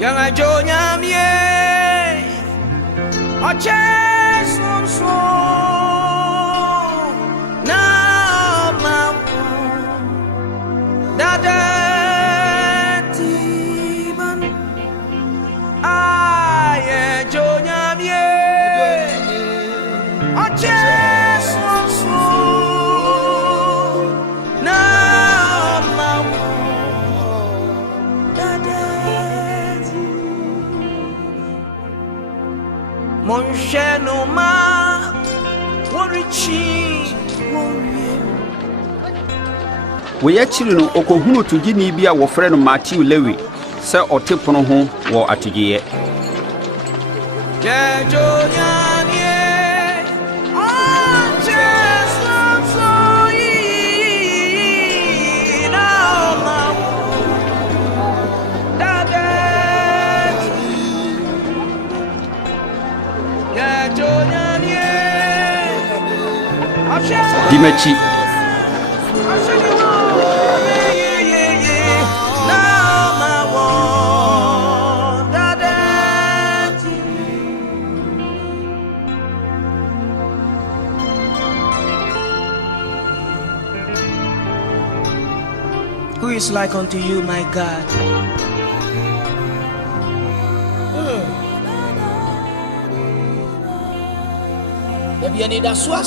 Yanga jonya mie Oche so Na ma Dada Timan Aye jonya mie Oche so Na ma Dada Mon cheno ma worichi we yakiri no okohunu tugini bia wo frɛ no Matthew Lewi sɛ ɔtepono ho wɔ atogiye Dimechi Who is like unto you, my God? Maybe I need a son.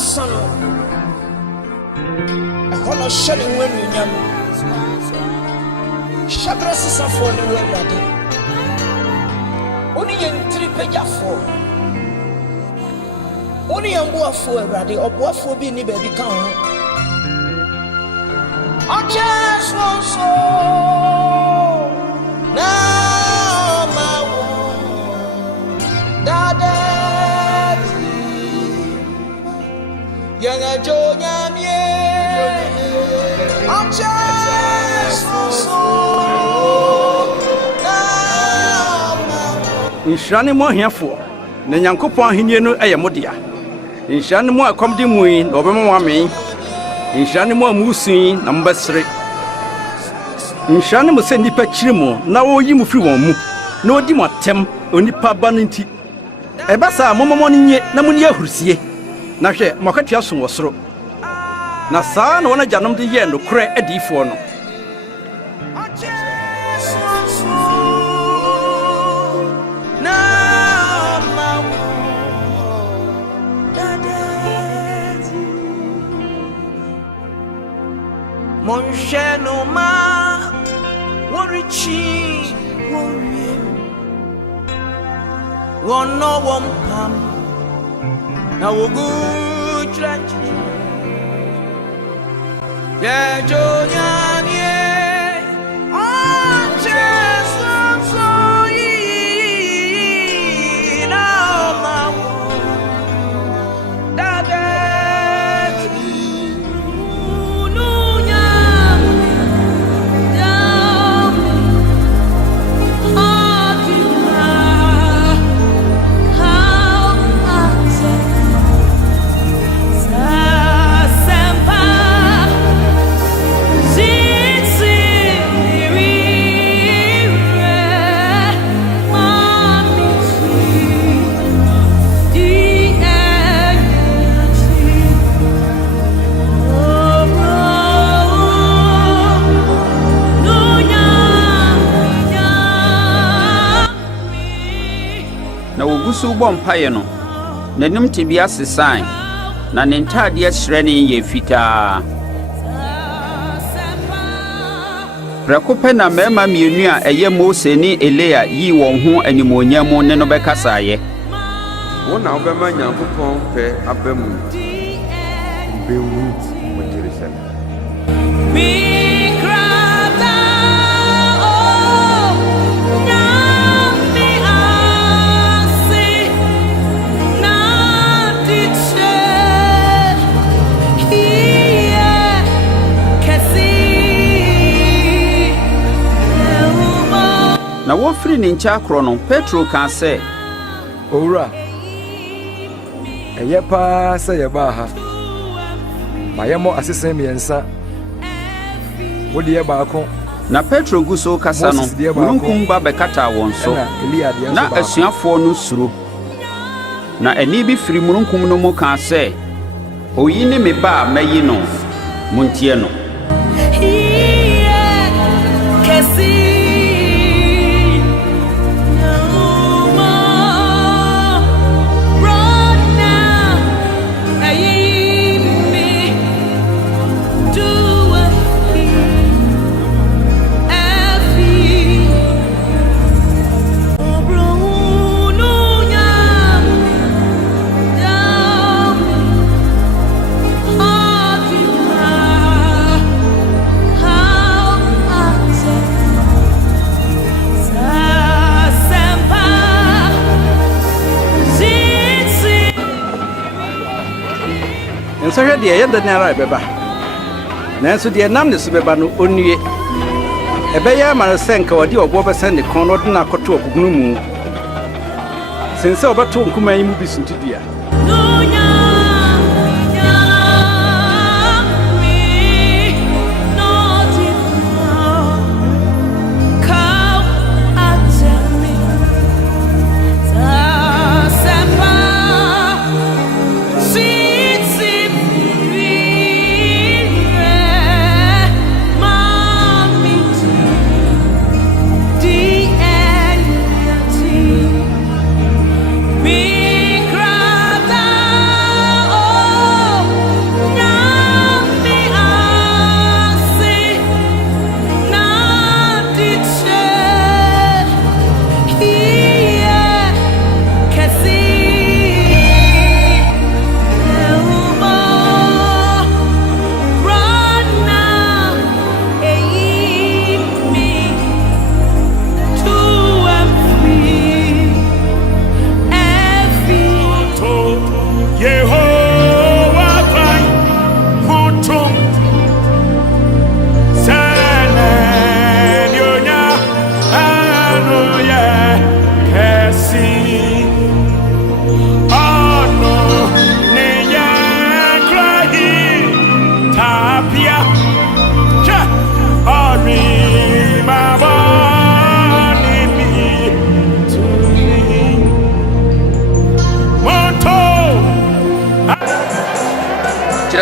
I call a shelling when you yam. Shabras is a phone already. Only in 3 pages for. Only a boy for already, or boy for being a baby count. I just want so now my one that young Jonia I just want so now Inshani mo hiafo na Nyankopɔn ahenie no ɛyɛ Inshani mo akomdi mui na obema mo amen Inshani mo amusin na mbasre Inshani mo se nipa kyire mo na wo yi mu firi won mu na odi mo atem onipa ba no nti ebasa momomo nye na mo ni ahurusie na hwe mokatua so wosoro na saa na wona gyanom de ye no kore adifo no Mon cheno ma worichi woriem wono wompam na wogu trachi ya jonya nie on Jesus so yi na ma Gusu bom paye no nanim tibia sesan na ne ntade asrene ye fita Prakope na mema mienu a eye Mose ni Elia yi won ho animonyam ne no bekasaye wona obema Nyankopɔn pɛ abamu bewu mo Jerusalem na wofiri ne ncha akro no Petro ka sɛ Owura ɛyɛ pa sɛ yɛba ha ma yɛmɔ asesen miɛnsa wode yɛ baako Na Petro gu so kasa no mununkum ba bekata won so na asuafo no suro na ani bi firi mununkum no mu ka sɛ oyi ne me ba mayi no montie no So here the end na beba nanso de nam ne so beba no onue ebeya ma senka wodi obo be send kon no de na koto okugunu mu sense obato nkuma yi mu bisuntudia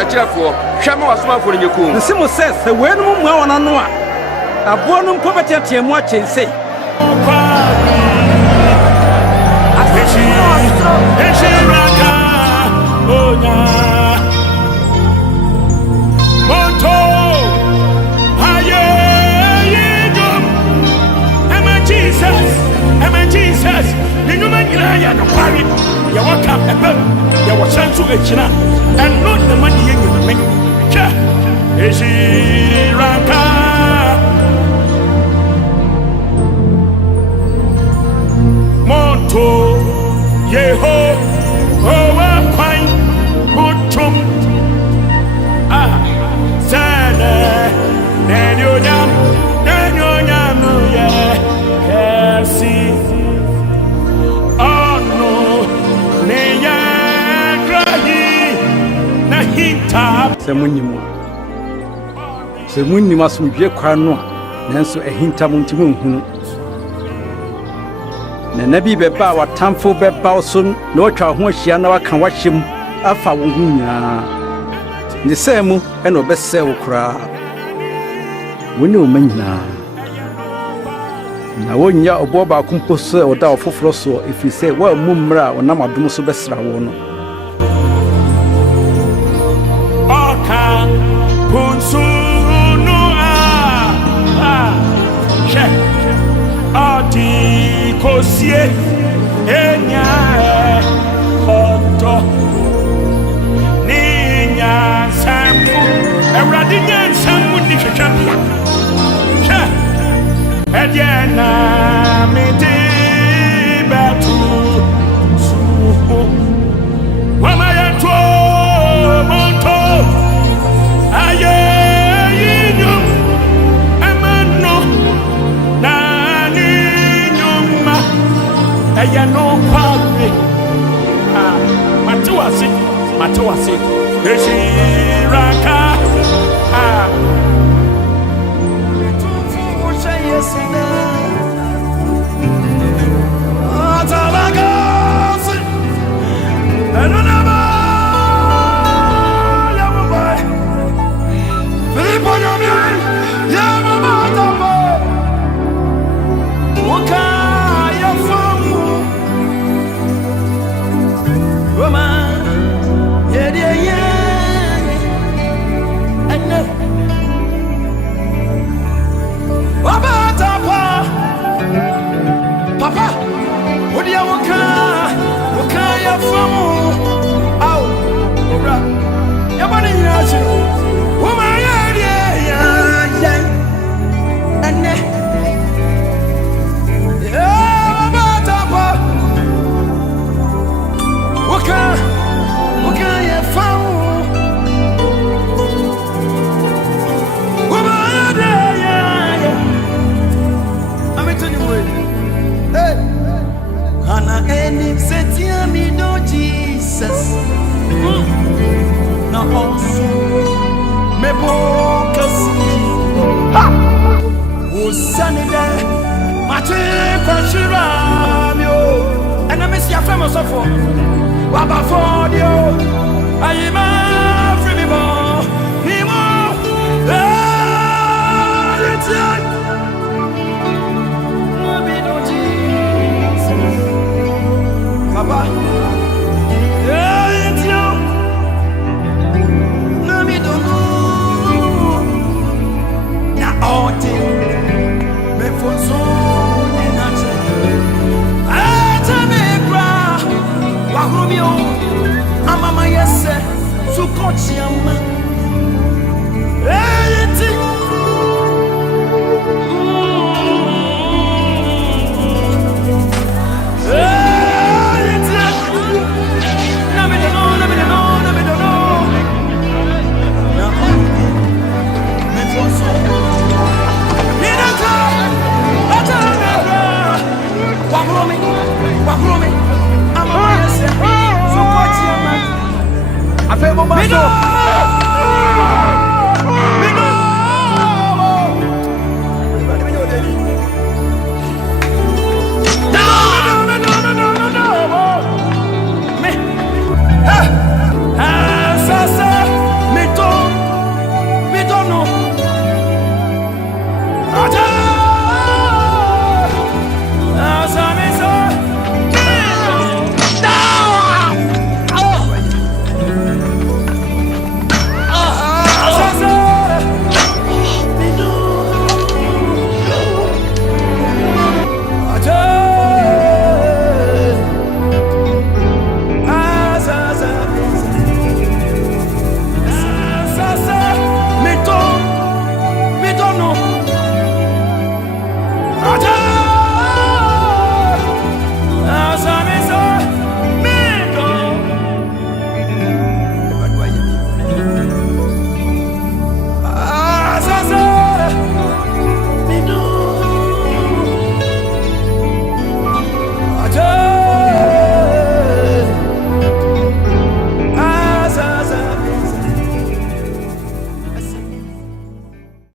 Chirafo, Shama was smart for you. The simple says the way no more on a bonum poverty at your watch and say. Jesus, the human guy, the party, you walk up a bed, you were sent to a china, and not the money you make. Is he Ranka? Monto, Yeho, over pine, Mutum, Sana, Daniel, yeah, Cassie. Se munni masumdwe kwa no nanso ehinta muntimu nhunu na nabi beba watamfo beba so na otwa ho ahia na waka wahyem afa wo hu nya ne semu e no bese wo kura woni o manyina na wonya obo ba kumpo so oda ofoforo so efi se wa mummra onam adom so besra wo no Kosie enya koto ninya sambu ewradi nya sambu ni hwehwabia hwe ediana mede batu suho wama yato monto aye yinyum amano na ya no kwabe matewase eshiraka I'm a